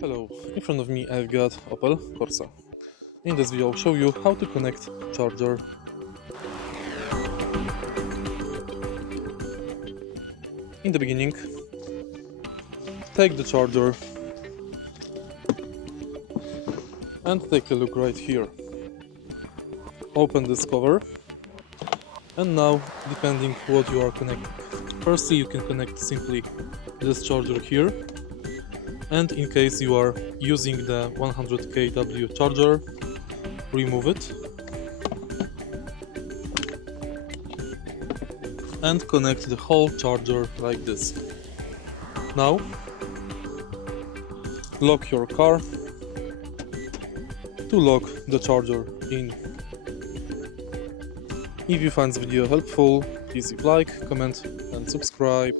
Hello, in front of me I've got Opel CORSA. In this video I'll show you how to connect charger. In the beginning, take the charger and take a look right here. Open this cover, and now, depending what you are connecting. Firstly, you can connect simply this charger here, and in case you are using the 100 kW charger, remove it and connect the whole charger like this. Now, lock your car to lock the charger in. If you find this video helpful, please leave a like, comment and subscribe.